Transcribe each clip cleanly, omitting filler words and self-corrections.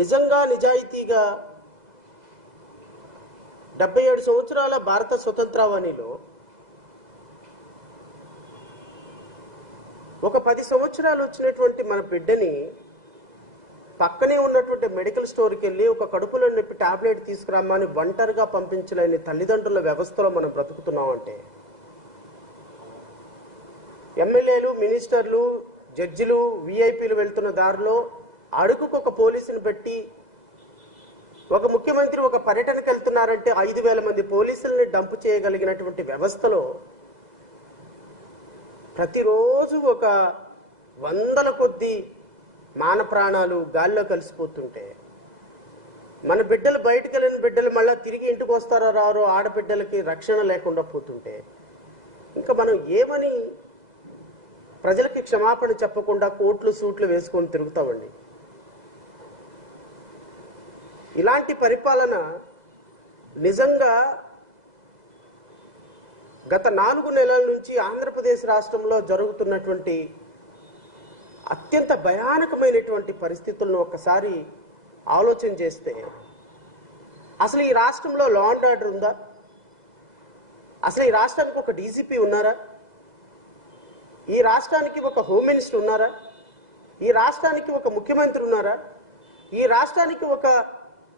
నిజంగా నిజాయితీగా 77 సంవత్సరాల భారత స్వతంత్రావనిలో ఒక 10 సంవత్సరాలు వచ్చినటువంటి మన బిడ్డని పక్కనే ఉన్నటువంటి మెడికల్ స్టోర్కి వెళ్ళి ఒక కడుపులో నొప్పి టాబ్లెట్ తీసుకురామని ఒంటరిగా పంపించలేని తల్లిదండ్రుల వ్యవస్థలో మనం బ్రతుకుతున్నామంటే ఎమ్మెల్యేలు, మినిస్టర్లు, జడ్జిలు, విఐపీలు వెళ్తున్న దారిలో అడుగుకు ఒక పోలీసుని పెట్టి ఒక ముఖ్యమంత్రి ఒక పర్యటనకు వెళ్తున్నారంటే 5,000 మంది పోలీసుల్ని డంప్ చేయగలిగినటువంటి వ్యవస్థలో ప్రతిరోజు ఒక 100ల కొద్దీ మాన ప్రాణాలు గాల్లో కలిసిపోతుంటే మన బిడ్డలు బయటకు వెళ్ళిన బిడ్డలు మళ్ళీ తిరిగి ఇంటికి వస్తారో రారో ఆడబిడ్డలకి రక్షణ లేకుండా పోతుంటే ఇంకా మనం ఏమని ప్రజలకి క్షమాపణ చెప్పకుండా కోట్లు సూట్లు వేసుకొని తిరుగుతామండి. ఇలాంటి పరిపాలన నిజంగా గత 4 నెలల నుంచి ఆంధ్రప్రదేశ్ రాష్ట్రంలో జరుగుతున్నటువంటి అత్యంత భయానకమైనటువంటి పరిస్థితులను ఒక్కసారి ఆలోచన చేస్తే అసలు ఈ రాష్ట్రంలో లా అండ్ ఆర్డర్ ఉందా? అసలు ఈ రాష్ట్రానికి ఒక డీజీపీ ఉన్నారా? ఈ రాష్ట్రానికి ఒక హోమ్ మినిస్టర్ ఉన్నారా? ఈ రాష్ట్రానికి ఒక ముఖ్యమంత్రి ఉన్నారా? ఈ రాష్ట్రానికి ఒక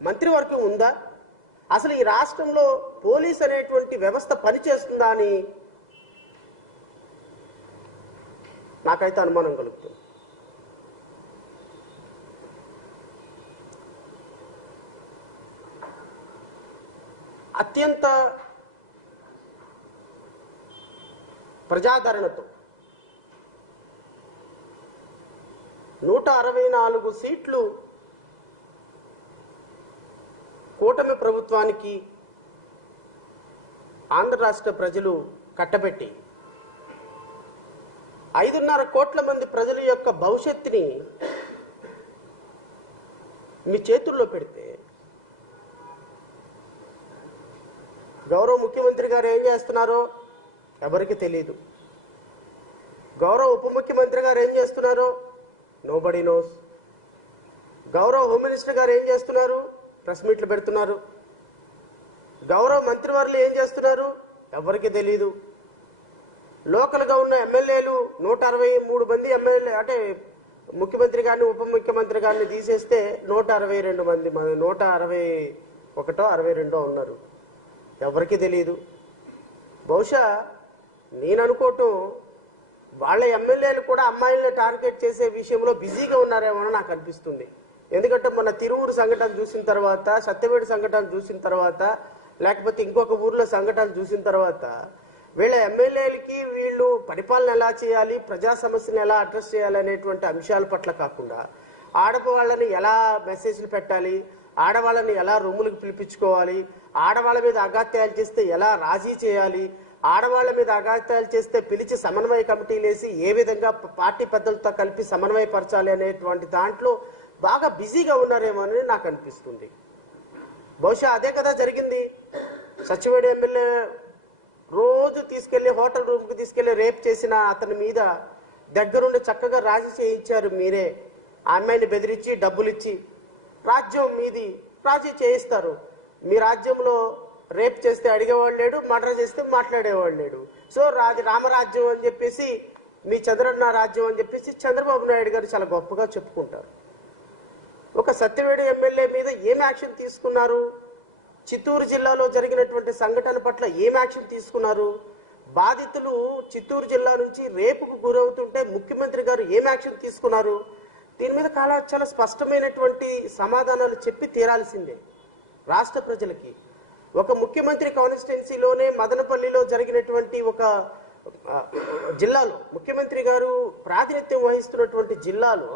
మంత్రివర్గం ఉందా? అసలు ఈ రాష్ట్రంలో పోలీస్ అనేటువంటి వ్యవస్థ పనిచేస్తుందా అని నాకైతే అనుమానం కలుగుతుంది. అత్యంత ప్రజాదరణతో 164 సీట్లు కూటమి ప్రభుత్వానికి ఆంధ్ర రాష్ట్ర ప్రజలు కట్టబెట్టి 5.5 కోట్ల మంది ప్రజల యొక్క భవిష్యత్తుని మీ చేతుల్లో పెడితే గౌరవ ముఖ్యమంత్రి గారు ఏం చేస్తున్నారో ఎవరికి తెలియదు. గౌరవ ఉప ముఖ్యమంత్రి గారు ఏం చేస్తున్నారో నోబడీ నోస్. గౌరవ హోమ్ మినిస్టర్ గారు ఏం చేస్తున్నారు? ప్రెస్ మీట్లు పెడుతున్నారు. గౌరవ మంత్రివర్యులు ఏం చేస్తున్నారు? ఎవరికి తెలీదు. లోకల్గా ఉన్న ఎమ్మెల్యేలు 163 మంది ఎమ్మెల్యే అంటే ముఖ్యమంత్రి గారిని ఉప ముఖ్యమంత్రి గారిని తీసేస్తే 162 మంది 161 62 ఉన్నారు. ఎవరికి తెలియదు. బహుశా నేను అనుకోవటం వాళ్ళ ఎమ్మెల్యేలు కూడా అమ్మాయిల్ని టార్గెట్ చేసే విషయంలో బిజీగా ఉన్నారేమో నాకు అనిపిస్తుంది. ఎందుకంటే మన తిరువురు సంఘటన చూసిన తర్వాత, సత్యవేడు సంఘటన చూసిన తర్వాత, లేకపోతే ఇంకొక ఊర్లో సంఘటన చూసిన తర్వాత వీళ్ళ ఎమ్మెల్యేలకి వీళ్ళు పరిపాలన ఎలా చేయాలి, ప్రజా సమస్యను ఎలా అడ్రస్ చేయాలి అనేటువంటి అంశాల పట్ల కాకుండా ఆడవాళ్ళని ఎలా మెసేజ్లు పెట్టాలి, ఆడవాళ్ళని ఎలా రూములకు పిలిపించుకోవాలి, ఆడవాళ్ళ మీద అఘాత్యాలు చేస్తే ఎలా రాజీ చేయాలి, ఆడవాళ్ళ మీద అఘాత్యాలు చేస్తే పిలిచి సమన్వయ కమిటీలు వేసి ఏ విధంగా పార్టీ పెద్దలతో కలిపి సమన్వయపరచాలి అనేటువంటి దాంట్లో బాగా బిజీగా ఉన్నారేమో అని నాకు అనిపిస్తుంది. బహుశా అదే కదా జరిగింది. సచివేడు ఎమ్మెల్యే రోజు తీసుకెళ్లి హోటల్ రూమ్కి తీసుకెళ్లి రేప్ చేసిన అతని మీద దగ్గరుండి చక్కగా రాజీ చేయించారు మీరే. ఆ అమ్మాయిని బెదిరించి డబ్బులు ఇచ్చి రాజ్యం మీది రాజీ చేయిస్తారు. మీ రాజ్యంలో రేప్ చేస్తే అడిగేవాళ్ళు లేడు, మర్డర్ చేస్తే మాట్లాడేవాళ్ళు లేడు. సో అది రామరాజ్యం అని చెప్పేసి, మీ చంద్రన్న రాజ్యం అని చెప్పేసి చంద్రబాబు నాయుడు గారు చాలా గొప్పగా చెప్పుకుంటారు. ఒక సత్యవేడు ఎమ్మెల్యే మీద ఏం యాక్షన్ తీసుకున్నారు? చిత్తూరు జిల్లాలో జరిగినటువంటి సంఘటన పట్ల ఏం యాక్షన్ తీసుకున్నారు? బాధితులు చిత్తూరు జిల్లా నుంచి రేపుకు గురవుతుంటే ముఖ్యమంత్రి గారు ఏం యాక్షన్ తీసుకున్నారు? దీని మీద చాలా స్పష్టమైనటువంటి సమాధానాలు చెప్పి తీరాల్సిందే రాష్ట్ర ప్రజలకి. ఒక ముఖ్యమంత్రి కాన్స్టిట్యున్సీలోనే మదనపల్లిలో జరిగినటువంటి ఒక జిల్లాలో ముఖ్యమంత్రి గారు ప్రాతినిధ్యం వహిస్తున్నటువంటి జిల్లాలో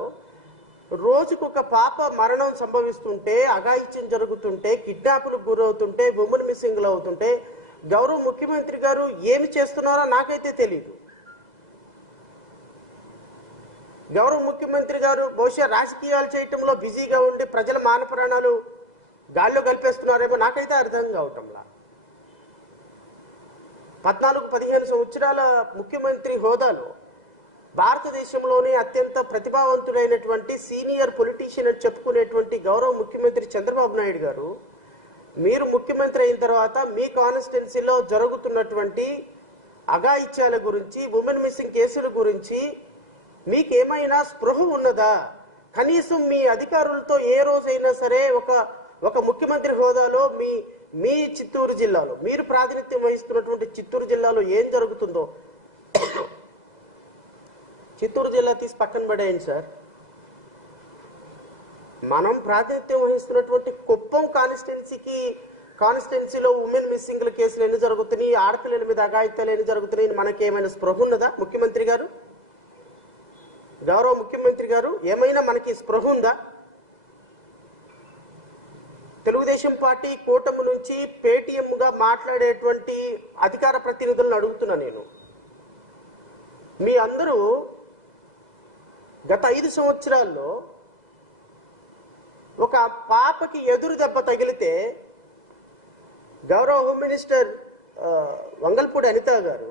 రోజుకొక పాప మరణం సంభవిస్తుంటే, అఘాయిత్యం జరుగుతుంటే, కిడ్నాపులకు గురవుతుంటే, ఉమెన్ మిస్సింగ్లు అవుతుంటే గౌరవ ముఖ్యమంత్రి గారు ఏమి చేస్తున్నారో నాకైతే తెలియదు. గౌరవ ముఖ్యమంత్రి గారు బహుశా రాజకీయాలు చేయటంలో బిజీగా ఉండి ప్రజల మాన ప్రాణాలు గాల్లో కలిపేస్తున్నారేమో నాకైతే అర్థం కావటంలా. 14-15 సంవత్సరాల ముఖ్యమంత్రి హోదాలో భారతదేశంలోనే అత్యంత ప్రతిభావంతుడైనటువంటి సీనియర్ పొలిటీషియన్ అని చెప్పుకునేటువంటి గౌరవ ముఖ్యమంత్రి చంద్రబాబు నాయుడు గారు, మీరు ముఖ్యమంత్రి అయిన తర్వాత మీ కాన్స్టిట్యున్సీలో జరుగుతున్నటువంటి అఘాయిత్యాల గురించి, ఉమెన్ మిస్సింగ్ కేసుల గురించి మీకేమైనా స్పృహ ఉన్నదా? కనీసం మీ అధికారులతో ఏ రోజైనా సరే ఒక ముఖ్యమంత్రి హోదాలో మీ చిత్తూరు జిల్లాలో, మీరు ప్రాతినిధ్యం వహిస్తున్నటువంటి చిత్తూరు జిల్లాలో ఏం జరుగుతుందో, చిత్తూరు జిల్లా తీసి పక్కన పడేయండి సార్, మనం ప్రాతినిధ్యం వహిస్తున్నటువంటి కుప్పం కాన్స్టిట్యున్సీలో ఉమెన్ మిస్సింగ్ల కేసులు ఎన్ని జరుగుతున్నాయి, ఆడపిల్లల మీద అఘాయిత్యాలు ఎన్ని జరుగుతున్నాయి, మనకేమైనా స్పృహ ఉన్నదా? ముఖ్యమంత్రి గారు, గౌరవ ముఖ్యమంత్రి గారు, ఏమైనా మనకి స్పృహ ఉందా? తెలుగుదేశం పార్టీ కూటమి నుంచి పేటీఎంగా మాట్లాడేటువంటి అధికార ప్రతినిధులను అడుగుతున్నా నేను, మీ అందరూ గత 5 సంవత్సరాల్లో ఒక పాపకి ఎదురు దెబ్బ తగిలితే గౌరవ హోమ్ మినిస్టర్ వంగల్పూడి అనిత గారు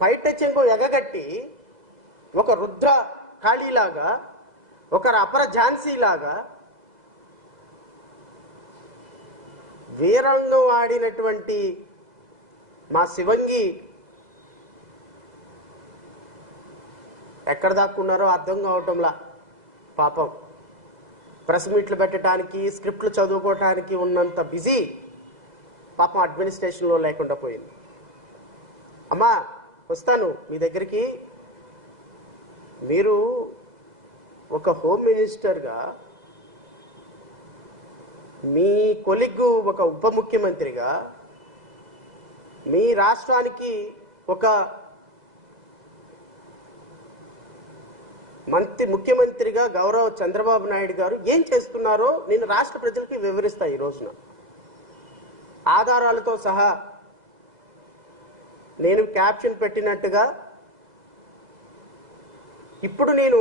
పైట చెంగు ఎగగట్టి ఒక రుద్ర కాళీలాగా, ఒక అపర ఝాన్సీ లాగా వీరంగం ఆడినటువంటి మా శివంగి ఎక్కడ దాక్కున్నారో అర్థం కావటంలా. పాపం ప్రెస్ మీట్లు పెట్టడానికి, స్క్రిప్ట్లు చదువుకోవటానికి ఉన్నంత బిజీ పాపం అడ్మినిస్ట్రేషన్లో లేకుండా పోయింది. అమ్మా వస్తాను మీ దగ్గరికి. మీరు ఒక హోమ్ మినిస్టర్గా, మీ కొలిగ్ ఒక ఉప ముఖ్యమంత్రిగా, మీ రాష్ట్రానికి ఒక ముఖ్యమంత్రిగా గౌరవ చంద్రబాబు నాయుడు గారు ఏం చేస్తున్నారో నేను రాష్ట్ర ప్రజలకి వివరిస్తా. ఈ రోజున ఆధారాలతో సహా నేను క్యాప్షన్ పెట్టినట్టుగా ఇప్పుడు నేను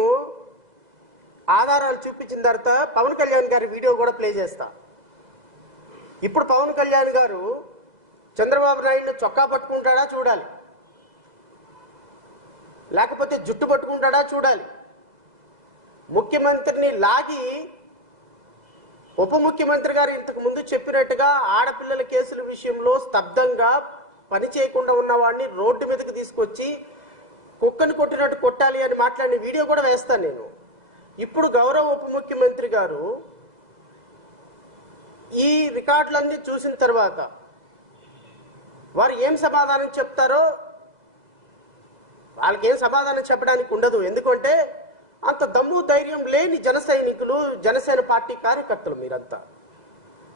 ఆధారాలు చూపించిన తర్వాత పవన్ కళ్యాణ్ గారి వీడియో కూడా ప్లే చేస్తా. ఇప్పుడు పవన్ కళ్యాణ్ గారు చంద్రబాబు నాయుడుని చొక్కా పట్టుకుంటాడా చూడాలి, లేకపోతే జుట్టు పట్టుకుంటాడా చూడాలి. ముఖ్యమంత్రిని లాగి ఉప ముఖ్యమంత్రి గారు ఇంతకు ముందు చెప్పినట్టుగా ఆడపిల్లల కేసుల విషయంలో స్తబ్దంగా పని చేయకుండా ఉన్న వాడిని రోడ్డు మీదకి తీసుకొచ్చి కుక్కని కొట్టినట్టు కొట్టాలి అని మాట్లాడిన వీడియో కూడా వేస్తాను నేను. ఇప్పుడు గౌరవ ఉప ముఖ్యమంత్రి గారు ఈ రికార్డులన్నీ చూసిన తర్వాత వారు ఏం సమాధానం చెప్తారో, వాళ్ళకి ఏం సమాధానం చెప్పడానికి ఉండదు. ఎందుకంటే అంత దమ్ము ధైర్యం లేని జన సైనికులు, జనసేన పార్టీ కార్యకర్తలు మీరంతా.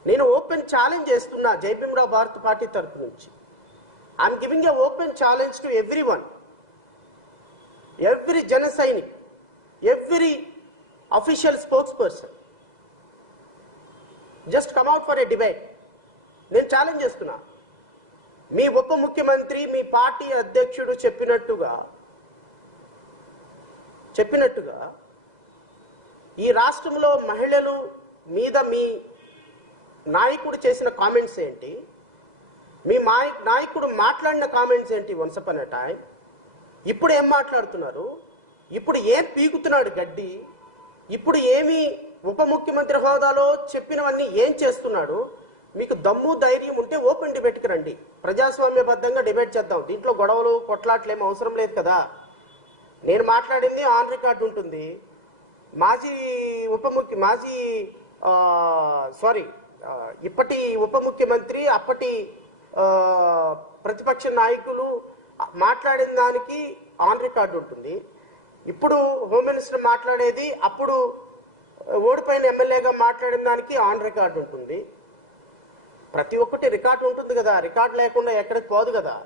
నేను ఓపెన్ ఛాలెంజ్ చేస్తున్నా జై భీమ్రావ్ భారత్ పార్టీ తరఫు నుంచి. I'm giving a open challenge to everyone, every జన Sainik, every official spokesperson, just come out for a debate. నేను ఛాలెంజ్ చేస్తున్నా. మీ ఉప ముఖ్యమంత్రి, మీ పార్టీ అధ్యక్షుడు చెప్పినట్టుగా ఈ రాష్ట్రంలో మహిళలు మీద మీ నాయకుడు చేసిన కామెంట్స్ ఏంటి, మీ నాయకుడు మాట్లాడిన కామెంట్స్ ఏంటి వన్స్ అపాన్ ఎ టైం, ఇప్పుడు ఏం మాట్లాడుతున్నారు, ఇప్పుడు ఏం పీకుతున్నాడు గడ్డి, ఇప్పుడు ఏమి ఉప ముఖ్యమంత్రి హోదాలో చెప్పినవన్నీ ఏం చేస్తున్నాడు. మీకు దమ్ము ధైర్యం ఉంటే ఓపెన్ డిబేట్కి రండి, ప్రజాస్వామ్యబద్ధంగా డిబేట్ చేద్దాం. దీంట్లో గొడవలు కొట్లాట్లు ఏం అవసరం లేదు కదా. నేను మాట్లాడింది ఆన్ రికార్డు ఉంటుంది. ఇప్పటి ఉప ముఖ్యమంత్రి, అప్పటి ప్రతిపక్ష నాయకులు మాట్లాడిన దానికి ఆన్ రికార్డు ఉంటుంది. ఇప్పుడు హోమ్ మినిస్టర్ మాట్లాడేది, అప్పుడు ఓడిపోయిన ఎమ్మెల్యేగా మాట్లాడిన దానికి ఆన్ రికార్డు ఉంటుంది. ప్రతి ఒక్కటి రికార్డు ఉంటుంది కదా, రికార్డు లేకుండా ఎక్కడికి పోదు కదా.